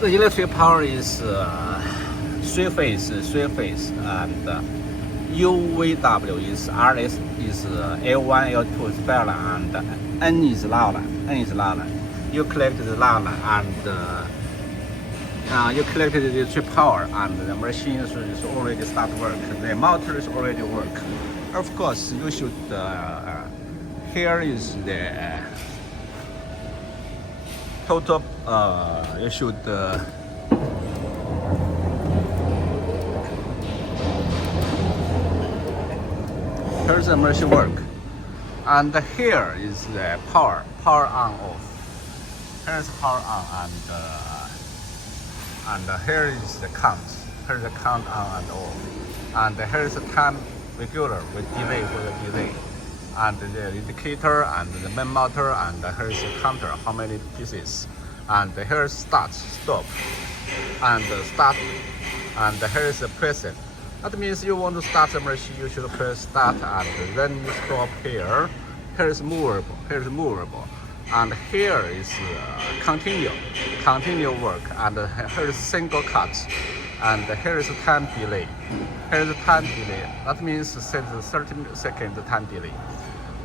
The electric power is three phase, and UVW is RS is L1, L2 is parallel, and N is louder. You collect the louder, and you collected the electric power, and the machine is already start work. The motor is already work. Of course, you should. Here is the total. You should. Here's the machine work, and here is the power on off. Here's power on, and here is the count. Here's the count on and off, and here's the time regulator with delay for the delay, and the indicator and the main motor, and here's the counter how many pieces, and here's start, stop, and start, and here's the preset. That means you want to start the machine, you should press start, and then you stop here. Here is movable, and here is continue work, and here is single cut, and here is time delay. That means 30 seconds time delay.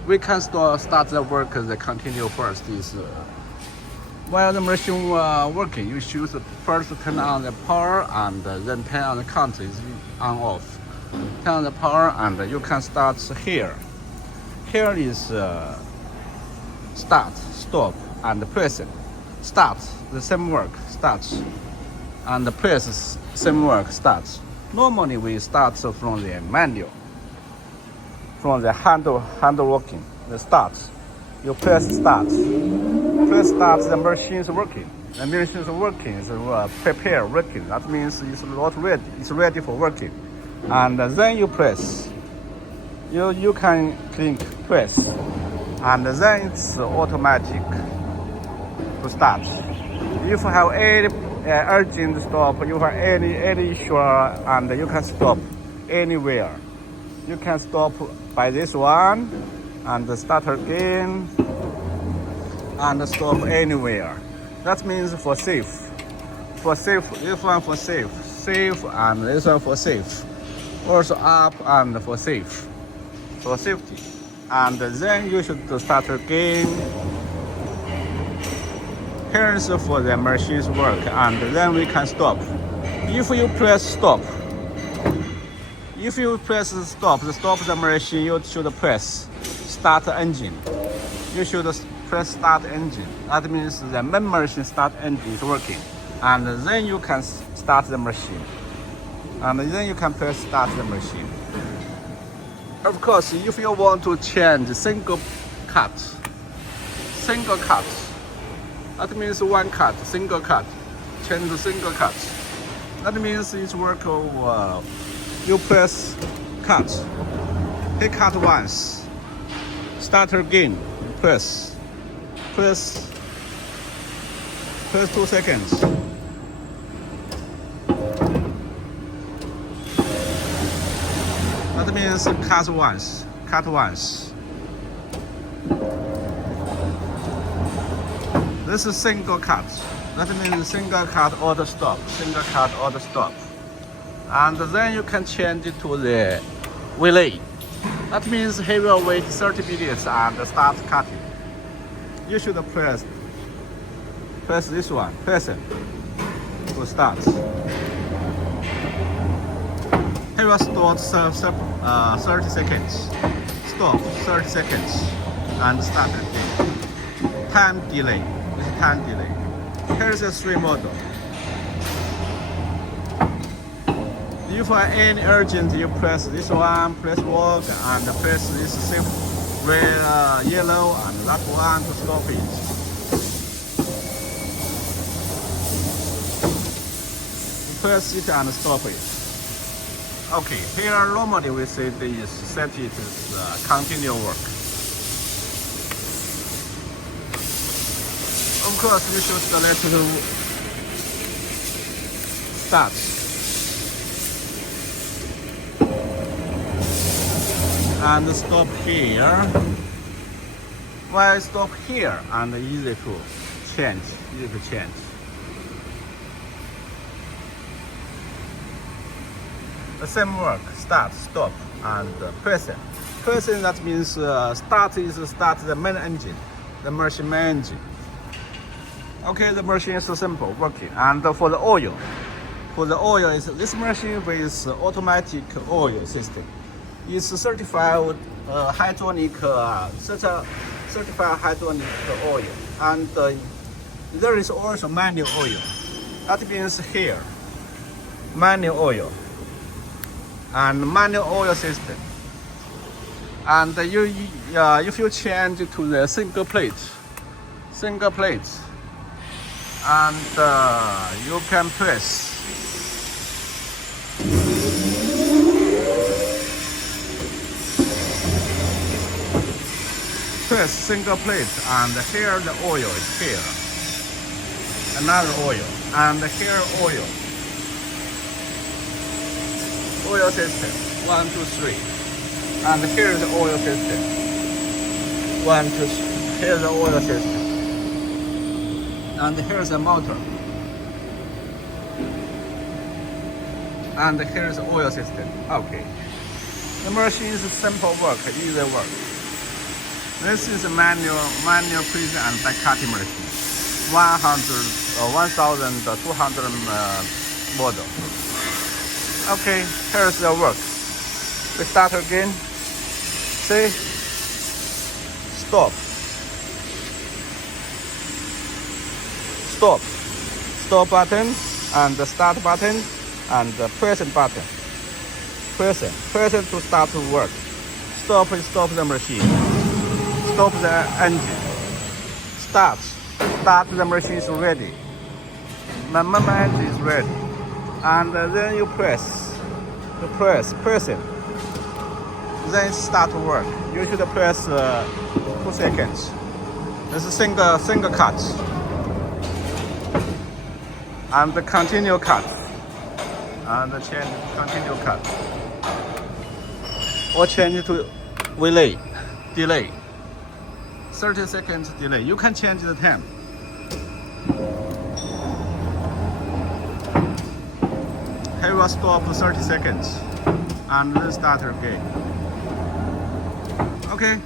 We can start the work, the continue first is while the machine working, you should first turn on the power, and then turn on the count is on off. Turn on the power, and you can start here. Here is start, stop, and press it. Start, the same work, starts, and press, same work, starts. Normally we start from the manual, from the handle working, the start. You press start. Press start, the machine is working. The machine is working, it's prepare working. That means it's not ready. It's ready for working. And then you press. You can click press, and then it's automatic to start. If you have any urgent stop, you have any issue, and you can stop anywhere. You can stop by this one, and start again, and stop anywhere. That means for safe. This one for safe, and this one for safe. Also up and for safe, for safety. And then you should start again. Here's for the machine's work, and then we can stop. If you press stop, the machine, you should press start engine. You should press start engine. That means the main machine start engine is working, and then you can start the machine, and then you can press start the machine. Of course, if you want to change single cut, that means one cut, single cut, change to single cut. That means it's work of you press cut, he cut once, start again, press 2 seconds. That means cut once. This is single cut. That means single cut order stop. And then you can change it to the relay. That means he will wait 30 minutes and start cutting. You should press this one, press it to start. He will start 30 seconds. Stop 30 seconds and start again. Time delay. Here's the 3 model. If for any urgent, you press this one, press work, and press this safe red, yellow, and that one to stop it. Press it and stop it. Okay, here normally we say this set it is continue work. Of course, you should select to start. And stop here. Why stop here? And easy to change. The same work, start, stop, and pressing. Pressing, that means start is start the main engine, the machine main engine. Okay, the machine is simple working. And for the oil is this machine with automatic oil system. It's certified hydronic certified hydronic oil, and there is also manual oil. That means here manual oil and manual oil system. And if you change to the single plate, and you can press. Press single plate, and here the oil is here. Another oil, and here oil. Oil system, 1, 2, 3. And here is the oil system. 1, 2, 3. Here's the oil system. And here's the motor. And here's the oil system. Okay. The machine is simple work, easy work. This is a manual creasing and die cutting machine. 1200 model. Okay, here's the work. We start again. See? Stop. Stop. Stop button and the start button and the present button. Present to start to work. Stop the machine. Stop the engine. Start the machine is ready. My engine is ready. And then you press it. Then start to work. You should press 2 seconds. This is single cut. And the continue cut. And change continue cut. Or change to delay. 30 seconds delay. You can change the time. Here will stop 30 seconds and then start again. Okay.